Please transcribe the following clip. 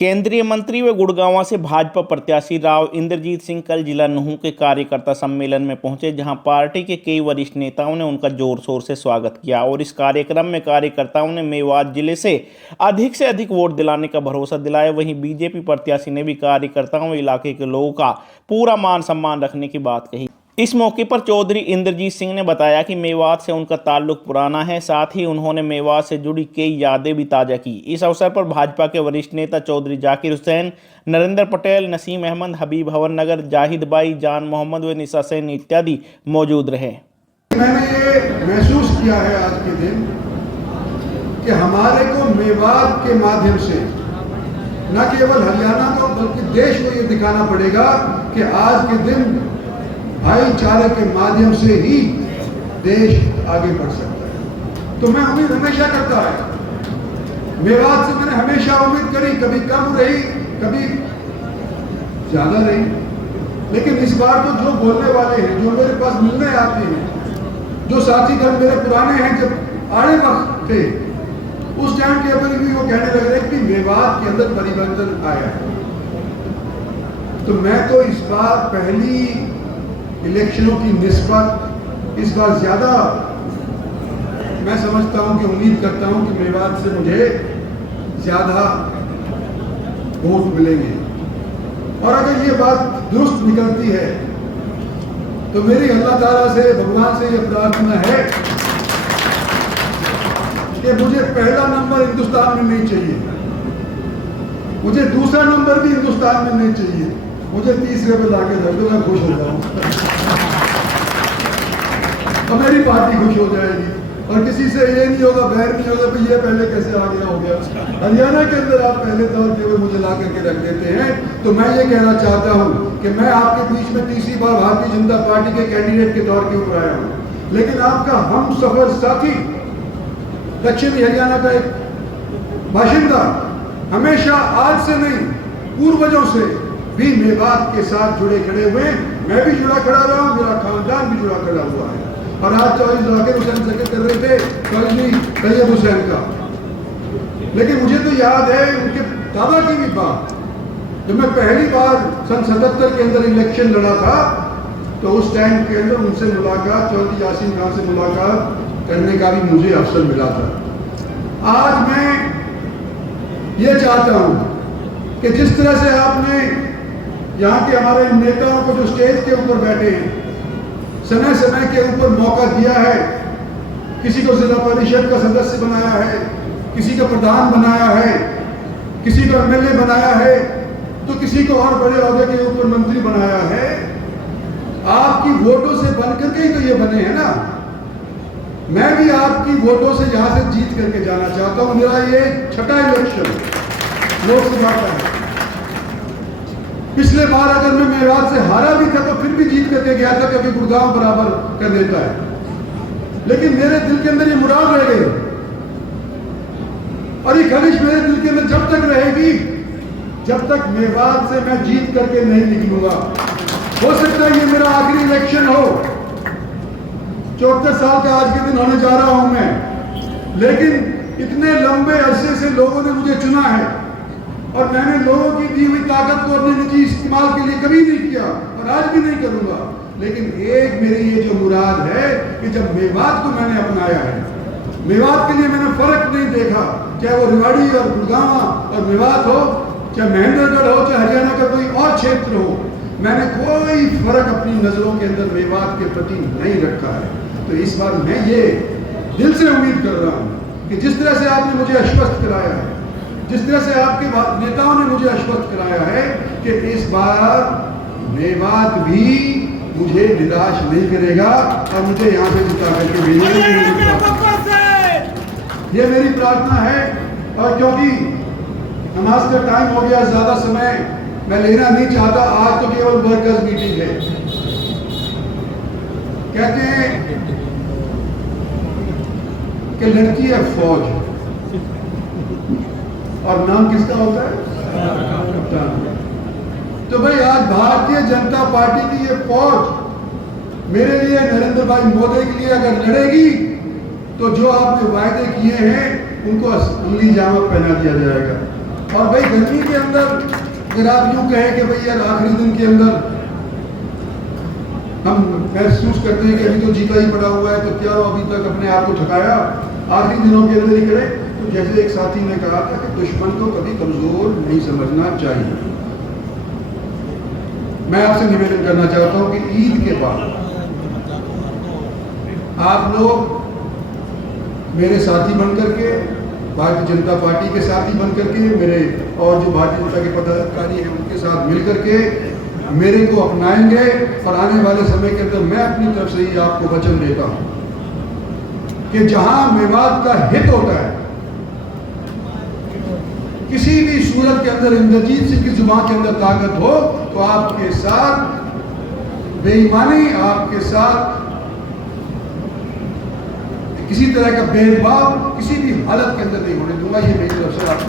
केंद्रीय मंत्री व गुड़गांव से भाजपा प्रत्याशी राव इंद्रजीत सिंह कल जिला नूंह के कार्यकर्ता सम्मेलन में पहुंचे, जहां पार्टी के कई वरिष्ठ नेताओं ने उनका जोर शोर से स्वागत किया और इस कार्यक्रम में कार्यकर्ताओं ने मेवात जिले से अधिक वोट दिलाने का भरोसा दिलाया। वहीं बीजेपी प्रत्याशी ने भी कार्यकर्ताओं व इलाके के लोगों का पूरा मान सम्मान रखने की बात कही। इस मौके पर चौधरी इंद्रजीत सिंह ने बताया कि मेवात से उनका ताल्लुक पुराना है, साथ ही उन्होंने मेवात से जुड़ी कई यादें भी ताज़ा की। इस अवसर पर भाजपा के वरिष्ठ नेता चौधरी जाकिर हुसैन, नरेंद्र पटेल, नसीम अहमद, हबीब हवन नगर, जाहिद भाई, जान मोहम्मद व निशा सैन इत्यादि मौजूद रहे। मैंने ये महसूस किया है आज के दिन कि हमारे को मेवात के माध्यम से न केवल हरियाणा को बल्कि देश को ये दिखाना पड़ेगा कि आज के दिन भाईचारे के माध्यम से ही देश आगे बढ़ सकता है। तो मैं उम्मीद हमेशा करता है, मेवात से मैंने हमेशा उम्मीद करी, कभी कम रही कभी ज्यादा रही, लेकिन इस बार तो जो बोलने वाले हैं, जो मेरे पास मिलने आते हैं, जो साथीगण मेरे पुराने हैं, जब आड़े वक्त थे उस टाइम के ऊपर भी वो कहने लग रहे कि मेवात के अंदर परिवर्तन आया है। तो मैं तो इस बार पहली इलेक्शनों की निस्बत इस बार ज्यादा मैं समझता हूं कि उम्मीद करता हूं कि मेवात से मुझे ज्यादा वोट मिलेंगे। और अगर ये बात दुरुस्त निकलती है तो मेरी अल्लाह ताला से, भगवान से ये प्रार्थना है कि मुझे पहला नंबर हिंदुस्तान में नहीं चाहिए, मुझे दूसरा नंबर भी हिंदुस्तान में नहीं चाहिए, मुझे तीसरे पे लाके रख दो, मैं खुश हो जाऊं और मेरी पार्टी खुश हो जाएगी। और किसी से ये नहीं होगा, बैर नहीं होगा कि ये पहले कैसे आ गया हो गया। हरियाणा के अंदर आप पहले तौर पे मुझे ला करके रख देते हैं। तो मैं ये कहना चाहता हूँ कि मैं आपके बीच में तीसरी बार भारतीय जनता पार्टी के कैंडिडेट के तौर के ऊपर आया हूँ, लेकिन आपका हम सफर साथी, दक्षिणी हरियाणा का एक बाशिंदा, हमेशा आज से नहीं पूर्वजों से भी मेवात के साथ जुड़े खड़े हुए। मैं भी जुड़ा खड़ा रहा हूं, मेरा खानदान भी जुड़ा खड़ा हुआ है। और आज चौधरी जाकिर हुसैन जिक्र कर रहे थे चौधरी तैयब हुसैन का, लेकिन मुझे तो याद है उनके दादा की भी बात। जब मैं पहली बार सन 77 के अंदर इलेक्शन लड़ा था तो उस टाइम के अंदर उनसे मुलाकात, चौधरी यासीन खान से मुलाकात करने का भी मुझे अवसर मिला था। आज मैं ये चाहता हूं कि जिस तरह से आपने यहाँ के हमारे नेताओं को जो स्टेज के ऊपर बैठे हैं समय समय के ऊपर मौका दिया है, किसी को जिला परिषद का सदस्य बनाया है, किसी को प्रधान बनाया है, किसी को एमएलए बनाया है, तो किसी को और बड़े ओहदे के ऊपर मंत्री बनाया है। आपकी वोटों से बनकर के ही तो ये बने हैं ना। मैं भी आपकी वोटों से यहाँ से जीत करके जाना चाहता हूँ। मेरा ये छठा इलेक्शन लोकसभा का है। पिछले बार अगर मैं मेवात से हारा भी था तो फिर भी जीत करके गया था, क्योंकि गुड़गांव बराबर कर देता है। लेकिन मेरे दिल के अंदर ये मुराद रह गई और ये ख्वाहिश मेरे दिल के अंदर जब तक रहेगी जब तक मेवात से मैं जीत करके नहीं निकलूंगा। हो सकता है ये मेरा आखिरी इलेक्शन हो, 74 साल का आज के दिन होने जा रहा हूं मैं, लेकिन इतने लंबे अरसे से लोगों ने मुझे चुना है और मैंने लोगों की दी हुई ताकत को अपने निजी इस्तेमाल के लिए कभी नहीं किया और आज भी नहीं करूंगा। लेकिन एक मेरी ये जो मुराद है कि जब मेवात को मैंने अपनाया है, मेवात के लिए मैंने फर्क नहीं देखा, चाहे वो रेवाड़ी और गुड़गांव और मेवात हो, चाहे महेंद्रगढ़ हो, चाहे हरियाणा का कोई और क्षेत्र हो, मैंने कोई फर्क अपनी नजरों के अंदर मेवात के प्रति नहीं रखा है। तो इस बार मैं ये दिल से उम्मीद कर रहा हूं कि जिस तरह से आपने मुझे आश्वस्त कराया है, जिस तरह से आपके नेताओं ने मुझे आश्वस्त कराया है कि इस बार मेवात भी मुझे निराश नहीं करेगा और मुझे यहाँ से जिता करके भेजेगा, ये मेरी प्रार्थना है। और क्योंकि नमाज का टाइम हो गया, ज्यादा समय मैं लेना नहीं चाहता। आज तो केवल वर्कर्स मीटिंग है। कहते हैं कि लड़की है फौज और नाम किसका होता है? कप्तान। तो भाई आज भारतीय जनता पार्टी की ये फौज मेरे लिए, नरेंद्र भाई मोदी के लिए अगर लड़ेगी तो जो आपने वायदे किए हैं उनको अंगली जामा पहना दिया जाएगा। और भाई गर्मी के अंदर अगर आप यूँ कहें कि भाई यार आखिरी दिन के अंदर हम महसूस करते हैं कि अभी तो जीता ही पड़ा हुआ है, तो क्या अभी तक अपने आप को थकाया, आखिरी दिनों के अंदर ही करे। तो जैसे एक साथी ने कहा था कि दुश्मन को कभी कमजोर नहीं समझना चाहिए। मैं आपसे निवेदन करना चाहता हूं कि ईद के बाद आप लोग मेरे साथी बनकर के, भारतीय जनता पार्टी के साथी बनकर के, मेरे और जो भारतीय जनता के पदाधिकारी हैं उनके साथ मिलकर के मेरे को अपनाएंगे। और आने वाले समय के अंदर मैं अपनी तरफ से ही आपको वचन देता हूं कि जहां मेवात का हित होता है, किसी भी सूरत के अंदर इंद्रजीत सिंह की जुबान के अंदर ताकत हो, तो आपके साथ बेईमानी, आपके साथ किसी तरह का भेदभाव किसी भी हालत के अंदर नहीं होने दूंगा। ये मेरी तरफ से आपको